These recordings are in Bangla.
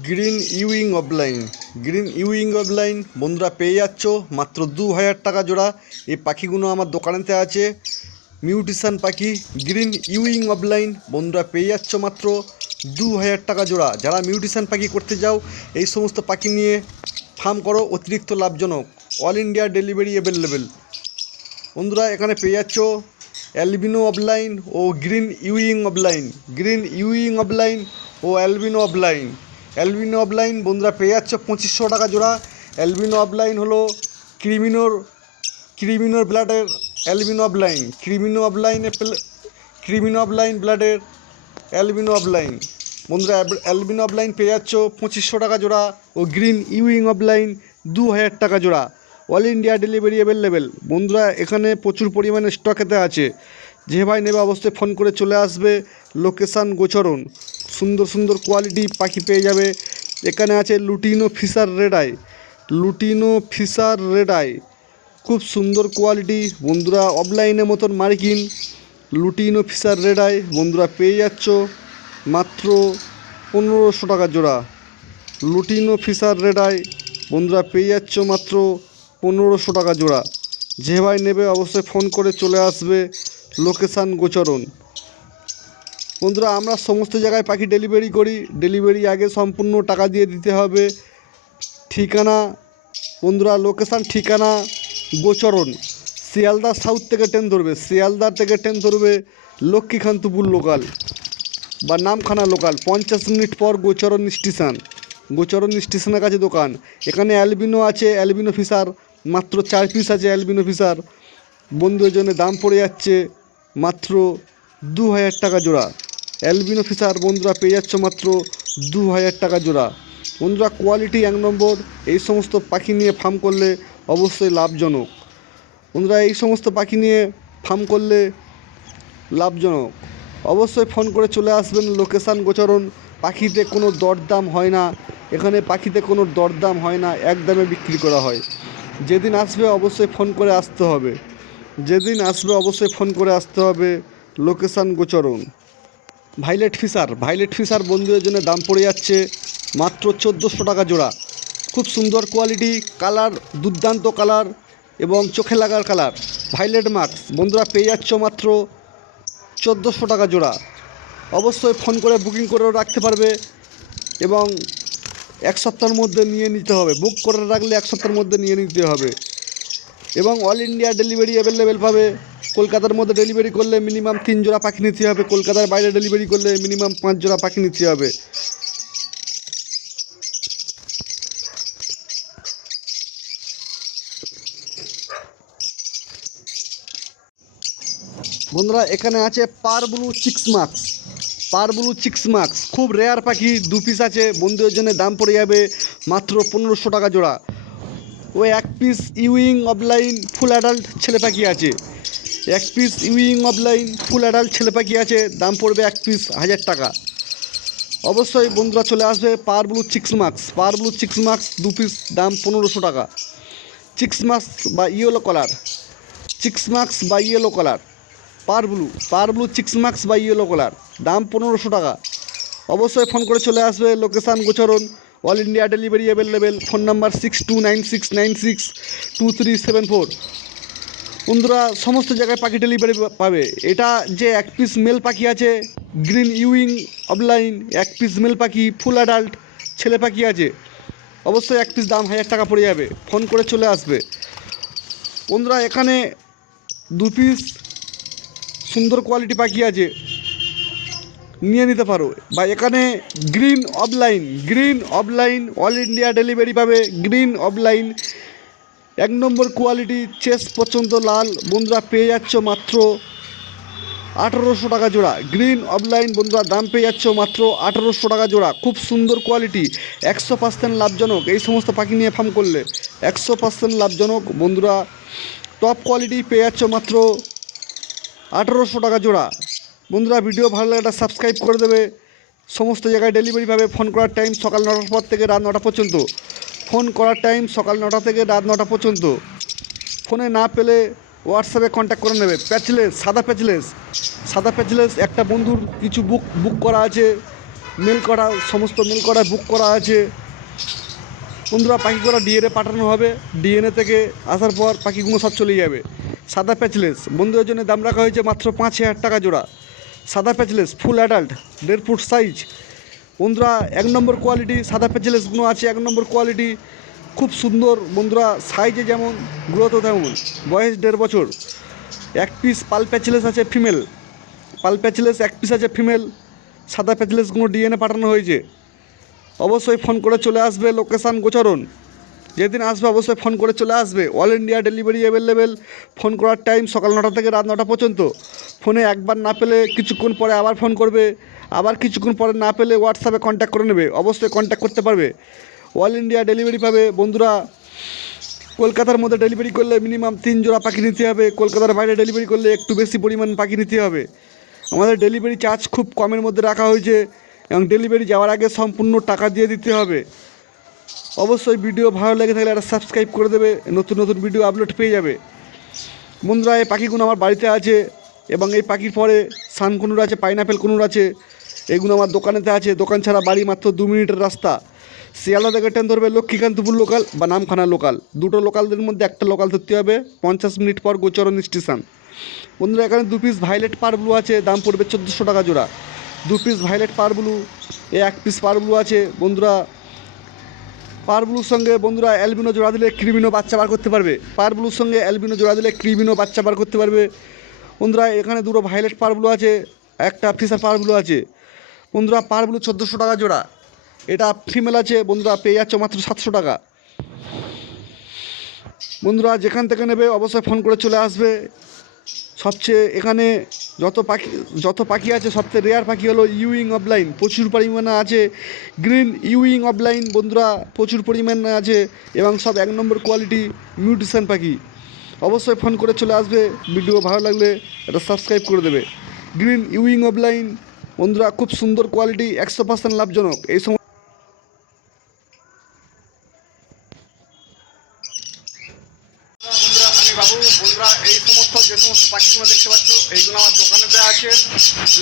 Green wing opaline green wing opaline বন্ধুরা পেয়ে যাচ্ছ মাত্র দু হাজার টাকা জোড়া। এই পাখিগুলো আমার দোকানেতে আছে। মিউটিশান পাখি, গ্রিন ইউইং অফলাইন বন্ধুরা পেয়ে যাচ্ছ মাত্র দু হাজার টাকা জোড়া। যারা মিউটিশান পাখি করতে যাও, এই সমস্ত পাখি নিয়ে ফার্ম করো, অতিরিক্ত লাভজনক। অল ইন্ডিয়া ডেলিভারি অ্যাভেলেবেল বন্ধুরা, এখানে পেয়ে যাচ্ছ অ্যালবিনো অফলাইন ও green wing opaline green wing opaline ও অ্যালবিনো অফলাইন অ্যালবিনো অফলাইন বন্ধুরা পেয়ে যাচ্ছ পঁচিশশো টাকা জোড়া। অ্যালবিনো অফলাইন হলো ক্রিমিনোর ক্রিমিনোর ব্লাডের অ্যালবিনো অফলাইন ক্রিমিনো অফলাইনে ক্রিমিনো অফলাইন ব্লাডের অ্যালবিনো অফলাইন বন্ধুরা অ্যালবিনো অফলাইন পেয়ে যাচ্ছ পঁচিশশো টাকা জোড়া ও গ্রিন ইউইং অফলাইন দু হাজার টাকা জোড়া। অল ইন্ডিয়া ডেলিভারি অ্যাভেলেবেল বন্ধুরা, এখানে প্রচুর পরিমাণে স্টকেতে আছে। যে ভাই নেবে অবশ্যই ফোন করে চলে আসবে। লোকেশান গোচরণ। সুন্দর সুন্দর কোয়ালিটি পাখি পেয়ে যাবে। এখানে আছে lutino fischer red eye lutino fischer red eye খুব সুন্দর কোয়ালিটি বন্ধুরা অফলাইনের মতন মার্কিন। লুটিনো ফিশার রেড আই বন্ধুরা পেয়ে যাচ্ছ মাত্র পনেরোশো টাকা জোড়া। লুটিনো ফিশার রেড আই বন্ধুরা পেয়ে যাচ্ছ মাত্র পনেরোশো টাকা জোড়া। যে ভাই নেবে অবশ্যই ফোন করে চলে আসবে। লোকেশান গোচরণ। বন্ধুরা, আমরা সমস্ত জায়গায় পাখি ডেলিভারি করি। ডেলিভারি আগে সম্পূর্ণ টাকা দিয়ে দিতে হবে। ঠিকানা, বন্ধুরা লোকেশান ঠিকানা, গোচরণ। শিয়ালদা সাউথ থেকে ট্রেন ধরবে। শিয়ালদা থেকে ট্রেন ধরবে লক্ষ্মীকান্তপুর লোকাল বা নামখানা লোকাল পঞ্চাশ মিনিট পর গোচরণ স্টেশন গোচরণ স্টেশনের কাছে দোকান। এখানে অ্যালবিনো আছে অ্যালবিনো ফিসার মাত্র চার পিস আছে অ্যালবিনো ফিসার বন্ধুদের জন্য দাম পড়ে যাচ্ছে মাত্র দু হাজার টাকা জোড়া। অ্যালবিনো ফিসার বন্ধুরা পেয়ে যাচ্ছ মাত্র দু হাজার টাকা জোড়া। বন্ধুরা কোয়ালিটি এক নম্বর, এই সমস্ত পাখি নিয়ে ফার্ম করলে অবশ্যই লাভজনক। বন্ধুরা, এই সমস্ত পাখি নিয়ে ফার্ম করলে লাভজনক। অবশ্যই ফোন করে চলে আসবেন লোকেশান গোচরণ। পাখিতে কোনো দরদাম হয় না। এখানে পাখিতে কোনো দরদাম হয় না, এক দামে বিক্রি করা হয়। যেদিন আসবে অবশ্যই ফোন করে আসতে হবে। যেদিন আসবে অবশ্যই ফোন করে আসতে হবে location Gocharan. Violet fischer violet fischer বন্ধুদের জন্য দাম পড়ে যাচ্ছে মাত্র চোদ্দোশো টাকা জোড়া। খুব সুন্দর কোয়ালিটি কালার দুর্দান্ত কালার এবং চোখে লাগার কালার ভাইলেট মার্কস বন্ধুরা পেয়ে যাচ্ছ মাত্র চোদ্দোশো টাকা জোড়া। অবশ্যই ফোন করে বুকিং করেও রাখতে পারবে এবং এক সপ্তাহের মধ্যে নিয়ে নিতে হবে। বুক করে রাখলে এক সপ্তাহের মধ্যে নিয়ে নিতে হবে। এবং অল ইন্ডিয়া ডেলিভারি অ্যাভেলেবেল পাবে। কলকাতার মধ্যে ডেলিভারি করলে মিনিমাম তিন জোড়া পাখি নিতে হবে। কলকাতার বাইরে ডেলিভারি করলে মিনিমাম পাঁচ জোড়া পাখি নিতে হবে। বন্ধুরা, এখানে আছে parblue chicks marks parblue chicks marks খুব রেয়ার পাখি, দু পিস আছে। বন্ধুদের জন্য দাম পড়ে যাবে মাত্র পনেরোশো টাকা জোড়া। ও এক piece wing opaline full adult ছেলে পাখি আছে। এক piece wing opaline full adult ছেলে পাখি আছে, দাম পড়বে এক পিস হাজার টাকা। অবশ্যই বন্ধুরা চলে আসবে parblue chicks marks parblue chicks marks দু পিস দাম পনেরোশো টাকা। চিক্স মার্কস বা ইয়েলো কালার চিক্স মার্কস বা yellow colour parblue parblue chicks marks বা ইয়েলো কালার দাম পনেরোশো টাকা। অবশ্যই ফোন করে চলে আসবে location Gocharan. All India delivery available. Phone number six two nine six nine six two three seven four বন্ধুরা, সমস্ত জায়গায় পাখি ডেলিভারি পাবে। এটা যে এক পিস মেল পাখি আছে গ্রিন ইউইং অফলাইন এক পিস মেল পাখি ফুল অ্যাডাল্ট ছেলে পাখি আছে। অবশ্যই এক পিস দাম হাজার টাকা পড়ে যাবে। ফোন করে চলে আসবে। বন্ধুরা, এখানে দু পিস সুন্দর কোয়ালিটি পাখি আছে। নিয়ে নিতে পারো। বা এখানে green opaline green opaline all India delivery পাবে গ্রিন অফলাইন এক নম্বর কোয়ালিটি চেস পর্যন্ত লাল, বন্ধুরা পেয়ে যাচ্ছ মাত্র আঠারোশো টাকা জোড়া। গ্রিন অফলাইন বন্ধুরা দাম পেয়ে যাচ্ছ মাত্র আঠারোশো টাকা জোড়া। খুব সুন্দর কোয়ালিটি একশো পার্সেন্ট লাভজনক। এই সমস্ত পাখি নিয়ে ফার্ম করলে একশো পার্সেন্ট লাভজনক। বন্ধুরা টপ কোয়ালিটি পেয়ে যাচ্ছ মাত্র আঠারোশো টাকা জোড়া। বন্ধুরা, ভিডিও ভালো একটা সাবস্ক্রাইব করে দেবে। সমস্ত জায়গায় ডেলিভারি পাবে ফোন করার টাইম সকাল নটার পর থেকে রাত নটা পর্যন্ত। ফোন করার টাইম সকাল নটা থেকে রাত নটা পর্যন্ত। ফোনে না পেলে হোয়াটসঅ্যাপে কন্ট্যাক্ট করে নেবে। প্যাচলেস সাদা প্যাচলেস সাদা প্যাচলেস একটা বন্ধুর কিছু বুক বুক করা আছে। মেল করা, সমস্ত মেল করা বুক করা আছে। বন্ধুরা, পাখি করা ডিএনএ পাঠানো হবে। ডিএনএ থেকে আসার পর পাখিগুলো সব চলে যাবে। সাদা প্যাচলেস বন্ধুদের জন্য দাম রাখা হয়েছে মাত্র পাঁচ হাজার টাকা জোড়া। সাদা প্যাচলেস ফুল অ্যাডাল্ট দেড় ফুট সাইজ বন্ধুরা, এক নম্বর কোয়ালিটি সাদা প্যাচলেসগুলো আছে, এক নম্বর কোয়ালিটি খুব সুন্দর। বন্ধুরা সাইজে যেমন গ্রোথও তেমন। বয়স দেড় বছর। এক পিস পাল প্যাচলেস আছে ফিমেল পাল প্যাচলেস এক পিস আছে ফিমেল সাদা প্যাচলেসগুলো ডিএনএ পাঠানো হয়েছে। অবশ্যই ফোন করে চলে আসবে লোকেশান গোচরণ। যেদিন আসবে অবশ্যই ফোন করে চলে আসবে। All India delivery available phone করার টাইম সকাল নটা থেকে রাত নটা পর্যন্ত। ফোনে একবার না পেলে কিছুক্ষণ পরে আবার ফোন করবে। আবার কিছুক্ষণ পরে না পেলে হোয়াটসঅ্যাপে কন্ট্যাক্ট করে নেবে। অবশ্যই কন্ট্যাক্ট করতে পারবে। অল ইন্ডিয়া ডেলিভারি পাবে। বন্ধুরা, কলকাতার মধ্যে ডেলিভারি করলে মিনিমাম তিন জোড়া পাখি নিতে হবে। কলকাতার বাইরে ডেলিভারি করলে একটু বেশি পরিমাণ পাখি নিতে হবে। আমাদের ডেলিভারি চার্জ খুব কমের মধ্যে রাখা হয়েছে এবং ডেলিভারি যাওয়ার আগে সম্পূর্ণ টাকা দিয়ে দিতে হবে। অবশ্যই ভিডিও ভালো লেগে থাকলে একটা সাবস্ক্রাইব করে দেবে, নতুন নতুন ভিডিও আপলোড পেয়ে যাবে। বন্ধুরা, এই পাখিগুলো আমার বাড়িতে আছে এবং এই পাখির পরে সান কুনুর আছে, পাইনাপেল কুনুর আছে, এগুলো আমার দোকানেতে আছে। দোকান ছাড়া বাড়ি মাত্র দু মিনিটের রাস্তা। শিয়ালদা থেকে ট্রেন ধরবে লক্ষ্মীকান্তপুর লোকাল বা নামখানা লোকাল দুটো লোকালদের মধ্যে একটা লোকাল ধরতে হবে, পঞ্চাশ মিনিট পর গোচরণ স্টেশন বন্ধুরা, এখানে দু পিস ভাইলেট পার ব্লু আছে, দাম পড়বে চোদ্দোশো টাকা জোড়া। দু পিস ভাইলেট পার ব্লু এ এক পিস পার ব্লু আছে। বন্ধুরা পার ব্লুর সঙ্গে বন্ধুরা অ্যালবিনো জোড়া দিলে ক্রিমিনো বাচ্চা বার করতে পারবে। পার ব্লুর সঙ্গে অ্যালবিনো জোড়া দিলে ক্রিমিনো বাচ্চা বার করতে পারবে। বন্ধুরা, এখানে দুটো ভাইলেট পার ব্লু আছে, একটা ফিসার পার ব্লু আছে। বন্ধুরা পার ব্লু চোদ্দোশো টাকা জোড়া। এটা ফিমেল আছে, বন্ধুরা, পেয়ে যাচ্ছে মাত্র সাতশো টাকা। বন্ধুরা, যেখান থেকে নেবে অবশ্যই ফোন করে চলে আসবে। সবচেয়ে এখানে যত পাখি যত পাখি আছে, সবচেয়ে রেয়ার পাখি হলো ইউইং অফলাইন প্রচুর পরিমাণে আছে। গ্রিন ইউইং অফলাইন বন্ধুরা, প্রচুর পরিমাণে আছে এবং সব এক নম্বর কোয়ালিটি মিউটিশন পাখি। অবশ্যই ফোন করে চলে আসবে ভিডিও ভালো লাগলে এটা সাবস্ক্রাইব করে দেবে। গ্রিন ইউইং অফলাইন বন্ধুরা, খুব সুন্দর কোয়ালিটি একশো পার্সেন্ট লাভজনক। এই সময় বন্ধুরা, এই সমস্ত যে সমস্ত পাখিগুলো দেখতে পাচ্ছ, এইগুলো আমার দোকানেতে আছে।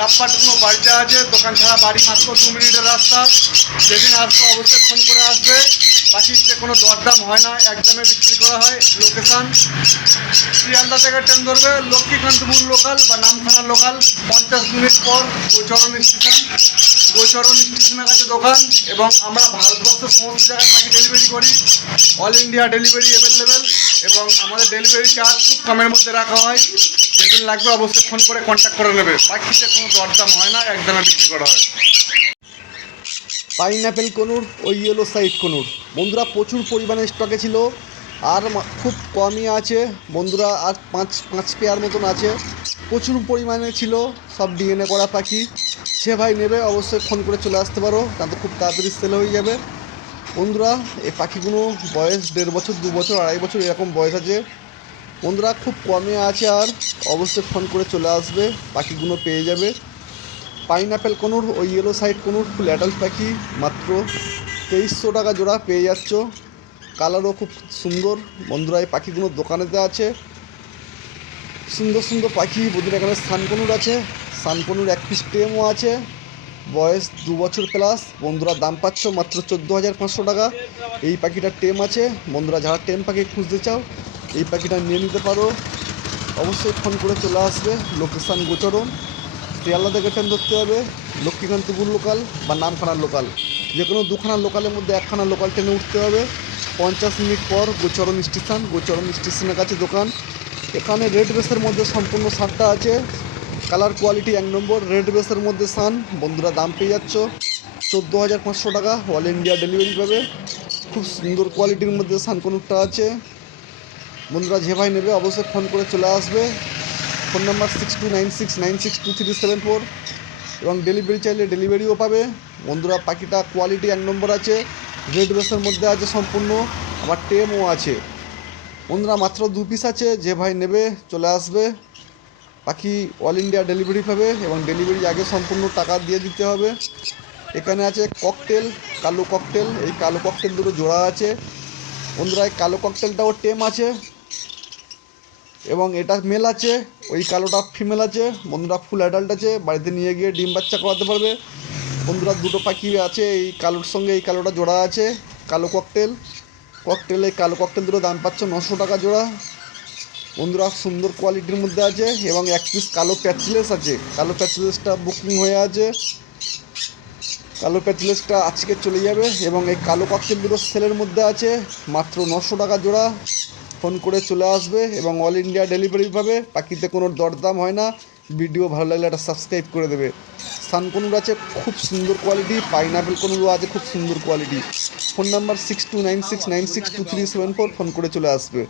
লাভপাটগুলো বাড়িতে আছে, দোকান ছাড়া বাড়ি মাত্র দু মিনিটের রাস্তা। যেদিন আসবে অবশ্যই ফোন করে আসবে। পাখির যে কোনো দরদাম হয় না একদমে বিক্রি করা হয় লোকেশান শিয়ালদা থেকে ট্রেন ধরবে লক্ষ্মীকান্তপুর লোকাল বা নামখানা লোকাল পঞ্চাশ মিনিট পর গোচরণ স্টেশন। গোচরণ স্টেশনের কাছে দোকান এবং আমরা ভারতবর্ষের সমস্ত জায়গায় পাখি ডেলিভারি করি। অল ইন্ডিয়া ডেলিভারি অ্যাভেলেবেল এবং আমাদের ডেলিভারি চার্জ খুব কমের মধ্যে রাখা হয়। যেদিন লাগবে অবশ্যই ফোন করে কন্ট্যাক্ট করে নেবে। পাখিতে কোনো দরদাম হয় না একদমে বিক্রি করা হয়। পাইনঅ্যাপেল কনুর ও ইয়েলো সাইড কনুর। বন্ধুরা প্রচুর পরিমাণে স্টকে ছিল, আর খুব কমই আছে। বন্ধুরা আর পাঁচ পাঁচ পেয়ার মতন আছে। প্রচুর পরিমাণে ছিল, সব ডিএনএ করা পাখি। সে ভাই নেবে, অবশ্যই ফোন করে চলে আসতে পারো তাতে খুব তাড়াতাড়ি সেল হয়ে যাবে। বন্ধুরা, এই পাখিগুলো বয়স দেড় বছর, দু বছর, আড়াই বছর এরকম বয়স আছে। বন্ধুরা, খুব কমে আছে আর অবশ্যই ফোন করে চলে আসবে, পাখিগুলো পেয়ে যাবে। পাইনঅ্যাপেল কনুর ও yellow side conure full adult পাখি মাত্র তেইশশো টাকা জোড়া পেয়ে যাচ্ছ। কালারও খুব সুন্দর। বন্ধুরা, এই পাখিগুলো দোকানেতে আছে। সুন্দর সুন্দর পাখি বন্ধুরা এখানে সানকনুর আছে। সানকনুর এক পিস টেমও আছে। বয়স দু বছর প্লাস বন্ধুরা, দাম পাচ্ছ মাত্র চোদ্দ হাজার পাঁচশো টাকা। এই পাখিটার টেম আছে। বন্ধুরা, যারা টেম পাখি খুঁজতে চাও, এই পাখিটা নিয়ে নিতে পারো। অবশ্যই ফোন করে চলে আসবে। লোকেশান গোচরণ। শিয়ালদা থেকে ট্রেন ধরতে হবে, লক্ষ্মীকান্তপুর লোকাল বা নামখানা লোকাল যে কোনো দুখানা লোকালের মধ্যে একখানা লোকাল ট্রেনে উঠতে হবে। পঞ্চাশ মিনিট পর গোচরণ স্টেশন, গোচরণ স্টেশনের কাছে দোকান। এখানে রেড বেসের মধ্যে সম্পূর্ণ সারটা আছে। কালার কোয়ালিটি এক নম্বর রেড বেসের মধ্যে সান বন্ধুরা দাম পেয়ে যাচ্ছ। চোদ্দ হাজার পাঁচশো টাকা অল ইন্ডিয়া ডেলিভারি পাবে। খুব সুন্দর কোয়ালিটির মধ্যে সান কনুকটা আছে। বন্ধুরা যে ভাই নেবে, অবশ্যই ফোন করে চলে আসবে। Phone number six two nine six nine six two three seven four এবং ডেলিভারি চাইলে ডেলিভারিও পাবে। বন্ধুরা পাখিটা কোয়ালিটি এক নম্বর আছে রেড বেসের মধ্যে আছে সম্পূর্ণ, আবার টেমও আছে। বন্ধুরা, মাত্র দু পিস আছে, যে ভাই নেবে, চলে আসবে। পাখি অল ইন্ডিয়া ডেলিভারি পাবে এবং ডেলিভারি আগে সম্পূর্ণ টাকা দিয়ে দিতে হবে। এখানে আছে ককটেল কালো ককটেল এই কালো ককটেল দুটো জোড়া আছে। বন্ধুরা, এই কালো ককটেলটাও টেম আছে। এবং এটা মেল আছে, ওই কালোটা ফিমেল আছে, বন্ধুরা ফুল অ্যাডাল্ট আছে, বাড়িতে নিয়ে গিয়ে ডিম বাচ্চা করাতে পারবে। বন্ধুরা দুটো পাখি আছে, এই কালোর সঙ্গে এই কালোটা জোড়া আছে, কালো ককটেল ককটেল কালো ককটেল দুটো দাম পাচ্ছ নশো টাকা জোড়া। বন্ধুরা সুন্দর কোয়ালিটির মধ্যে আছে এবং এক পিস কালো প্যাচলেস আছে। কালো প্যাচলেসটা বুকিং হয়ে আছে। কালো প্যাচলেসটা আজকে চলে যাবে এবং এই কালো ককটেল দুটো সেলের মধ্যে আছে, মাত্র নশো টাকা জোড়া। ফোন করে চলে আসবে এবং অল ইন্ডিয়া ডেলিভারি পাবে। পাখিতে কোনো দরদাম হয় না। ভিডিও ভালো লাগলে একটা সাবস্ক্রাইব করে দেবে। সানকনুর আছে খুব সুন্দর কোয়ালিটি পাইনাপেল কনুরও আছে খুব সুন্দর quality phone number six two nine six nine six two three seven four phone করে চলে আসবে।